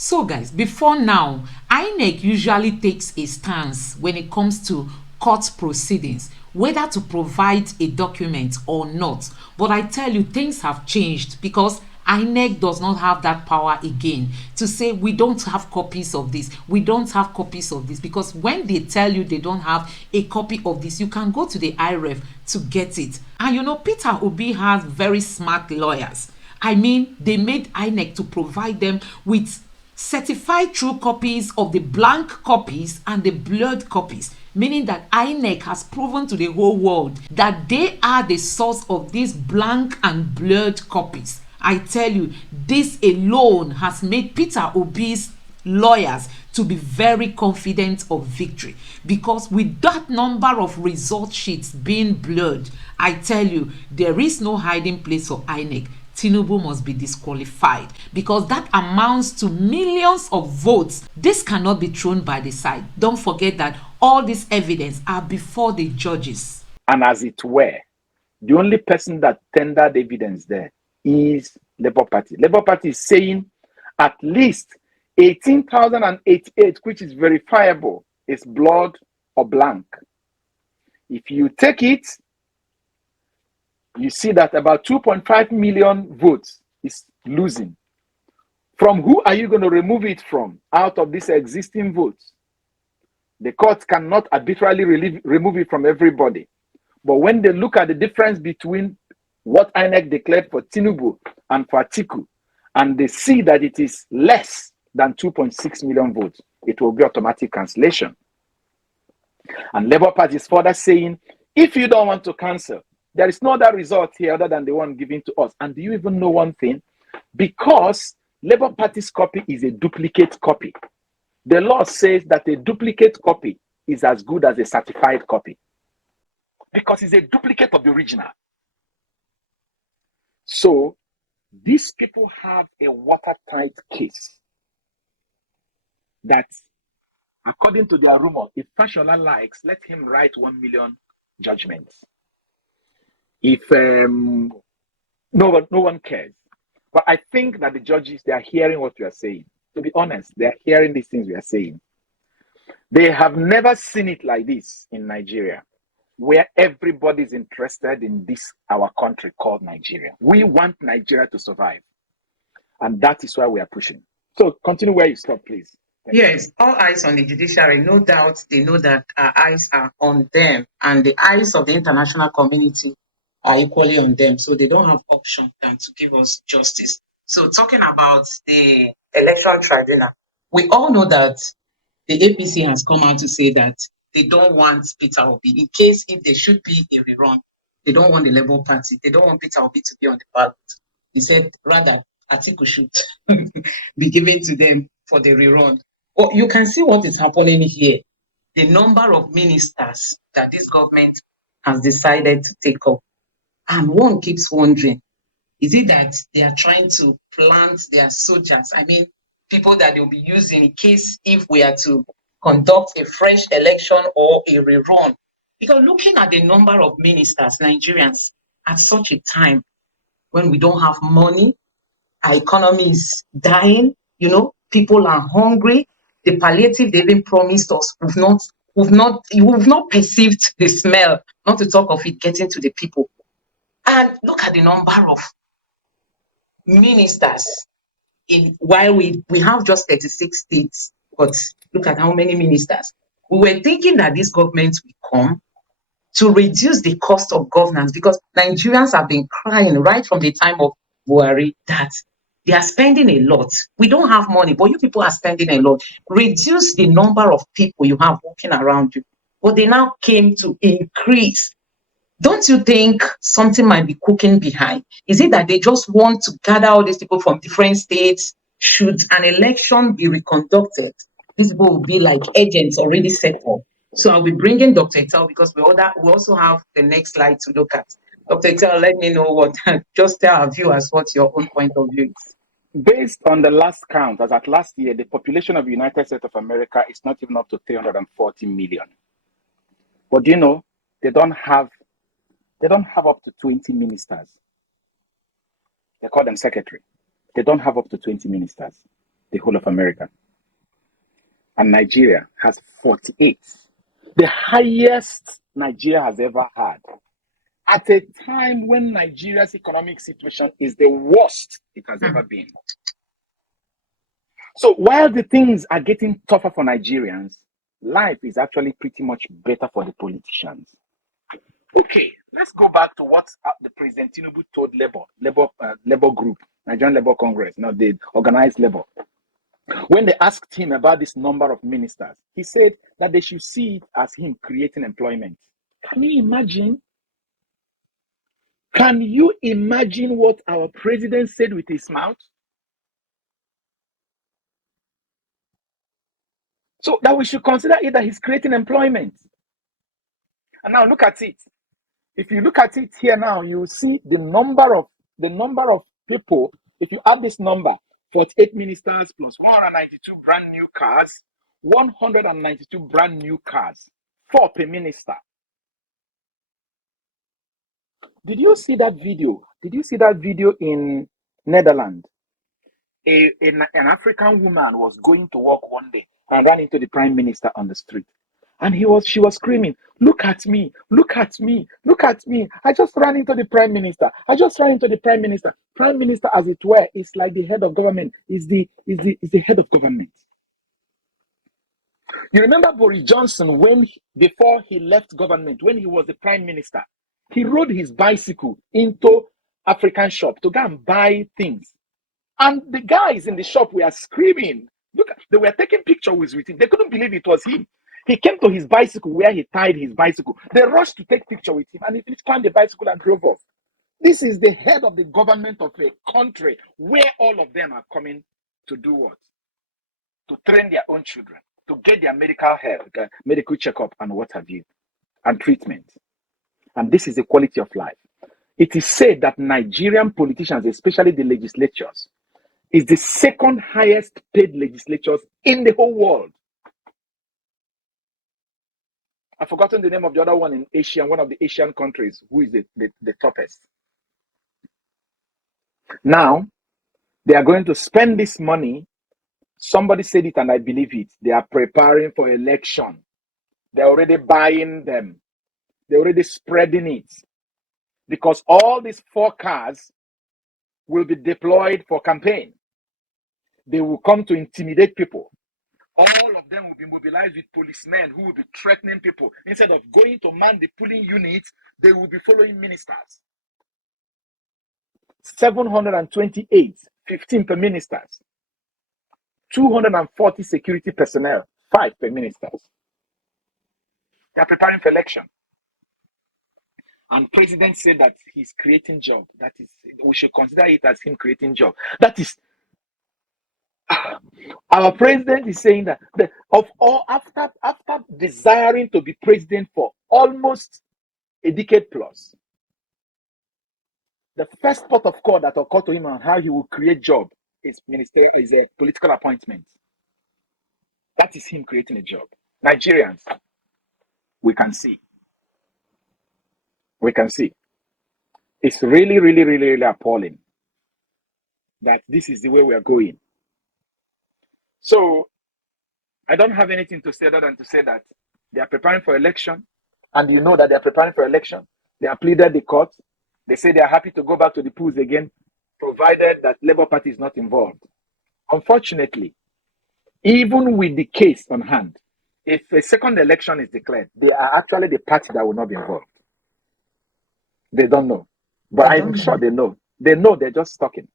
So, guys, before now, INEC usually takes a stance when it comes to court proceedings, whether to provide a document or not. But I tell you, things have changed because INEC does not have that power again to say we don't have copies of this, we don't have copies of this. Because when they tell you they don't have a copy of this, you can go to the IREF to get it. And you know, Peter Obi has very smart lawyers. I mean, they made INEC to provide them with certified true copies of the blank copies and the blurred copies, meaning that INEC has proven to the whole world that they are the source of these blank and blurred copies. I tell you, this alone has made Peter Obi's lawyers to be very confident of victory, because with that number of result sheets being blurred, I tell you, there is no hiding place for INEC. Tinubu must be disqualified because that amounts to millions of votes. This cannot be thrown by the side. Don't forget that all this evidence are before the judges. And as it were, the only person that tendered evidence there is Labour Party. Labour Party is saying at least 18,088, which is verifiable, is blurred or blank. If you take it, you see that about 2.5 million votes is losing. From who are you going to remove it from out of these existing votes? The court cannot arbitrarily remove it from everybody. But when they look at the difference between what INEC declared for Tinubu and for Atiku, and they see that it is less than 2.6 million votes, it will be automatic cancellation. And Labour Party is further saying, if you don't want to cancel, there is no other result here other than the one given to us. And do you even know one thing? Because Labour Party's copy is a duplicate copy. The law says that a duplicate copy is as good as a certified copy, because it's a duplicate of the original. So these people have a watertight case that, according to their rumor, if Fashola likes, let him write 1 million judgments. If no one cares. But I think that the judges, they are hearing what we are saying. To be honest, they are hearing these things we are saying. They have never seen it like this in Nigeria, where everybody is interested in this, our country called Nigeria. We want Nigeria to survive. And that is why we are pushing. So continue where you stop, please. Yes, all eyes on the judiciary. No doubt they know that our eyes are on them, and the eyes of the international community are equally on them. So they don't have option than to give us justice. So talking about the election tribunal, we all know that the APC has come out to say that they don't want Peter Obi. In case if there should be a rerun, they don't want the Labour Party. They don't want Peter Obi to be on the ballot. He said rather Atiku should be given to them for the rerun. Well, you can see what is happening here. The number of ministers that this government has decided to take up. And one keeps wondering, is it that they are trying to plant their soldiers? I mean, people that they'll be using in case if we are to conduct a fresh election or a rerun. Because looking at the number of ministers, Nigerians, at such a time when we don't have money, our economy is dying, people are hungry. The palliative they even promised us, we've not perceived the smell, not to talk of it getting to the people. And look at the number of ministers while we have just 36 states, but look at how many ministers. We were thinking that this government will come to reduce the cost of governance, because Nigerians have been crying right from the time of Buhari that they are spending a lot. We don't have money, but you people are spending a lot. Reduce the number of people you have walking around you. But they now came to increase. Don't you think something might be cooking behind? Is it that they just want to gather all these people from different states? Should an election be reconducted, these people will be like agents already set up. So I'll be bringing Dr. Etel, because we also have the next slide to look at. Dr. Etel, let me know just tell our viewers what your own point of view is. Based on the last count, as at last year, the population of the United States of America is not even up to 340 million. But they don't have up to 20 ministers. They call them secretary. They don't have up to 20 ministers. the whole of America. And Nigeria has 48. The highest Nigeria has ever had. At a time when Nigeria's economic situation is the worst it has ever been. So while the things are getting tougher for Nigerians, life is actually pretty much better for the politicians. Okay, let's go back to what the President Tinubu told Labour group, Nigerian Labour Congress, the organized Labour. When they asked him about this number of ministers, he said that they should see it as him creating employment. Can you imagine? Can you imagine what our president said with his mouth? So that we should consider it that he's creating employment. And now look at it. If you look at it here now, you will see the number of people. If you add this number, 48 ministers plus 192 brand new cars, 192 brand new cars, 4 per minister. Did you see that video? Did you see that video in Netherlands? An African woman was going to work one day and ran into the prime minister on the street. And she was screaming, look at me, look at me, look at me. I just ran into the prime minister. I just ran into the prime minister. Prime minister, as it were, is like the head of government, is the head of government. You remember Boris Johnson before he left government, when he was the prime minister, he rode his bicycle into African shop to go and buy things. And the guys in the shop were screaming. Look, they were taking pictures with him. They couldn't believe it was him. He came to his bicycle where he tied his bicycle. They rushed to take picture with him, and he climbed the bicycle and drove off. This is the head of the government of a country where all of them are coming to do what? To train their own children, to get their medical health, medical checkup, and what have you, and treatment. And this is the quality of life. It is said that Nigerian politicians, especially the legislatures, is the second highest paid legislatures in the whole world. I've forgotten the name of the other one in Asia, one of the Asian countries, who is the toppest. Now, they are going to spend this money. Somebody said it and I believe it. They are preparing for election. They're already buying them. They're already spreading it. Because all these 4 cars will be deployed for campaign. They will come to intimidate people. All of them will be mobilized with policemen who will be threatening people. Instead of going to man the polling units, they will be following ministers. 728, 15 per ministers. 240 security personnel, 5 per ministers. They are preparing for election. And president said that he's creating job. That is, we should consider it as him creating job. That is, our president is saying that after desiring to be president for almost a decade plus, the first port of call that occurred to him on how he will create job is a political appointment. That is him creating a job. Nigerians, we can see. We can see. It's really, really, really, really appalling that this is the way we are going. So I don't have anything to say other than to say that they are preparing for election, and you know that they are preparing for election. They have pleaded the court. They say they are happy to go back to the polls again, provided that Labour Party is not involved. Unfortunately, even with the case on hand, if a second election is declared, they are actually the party that will not be involved. They don't know. But I'm sure they know. They know, they're just talking.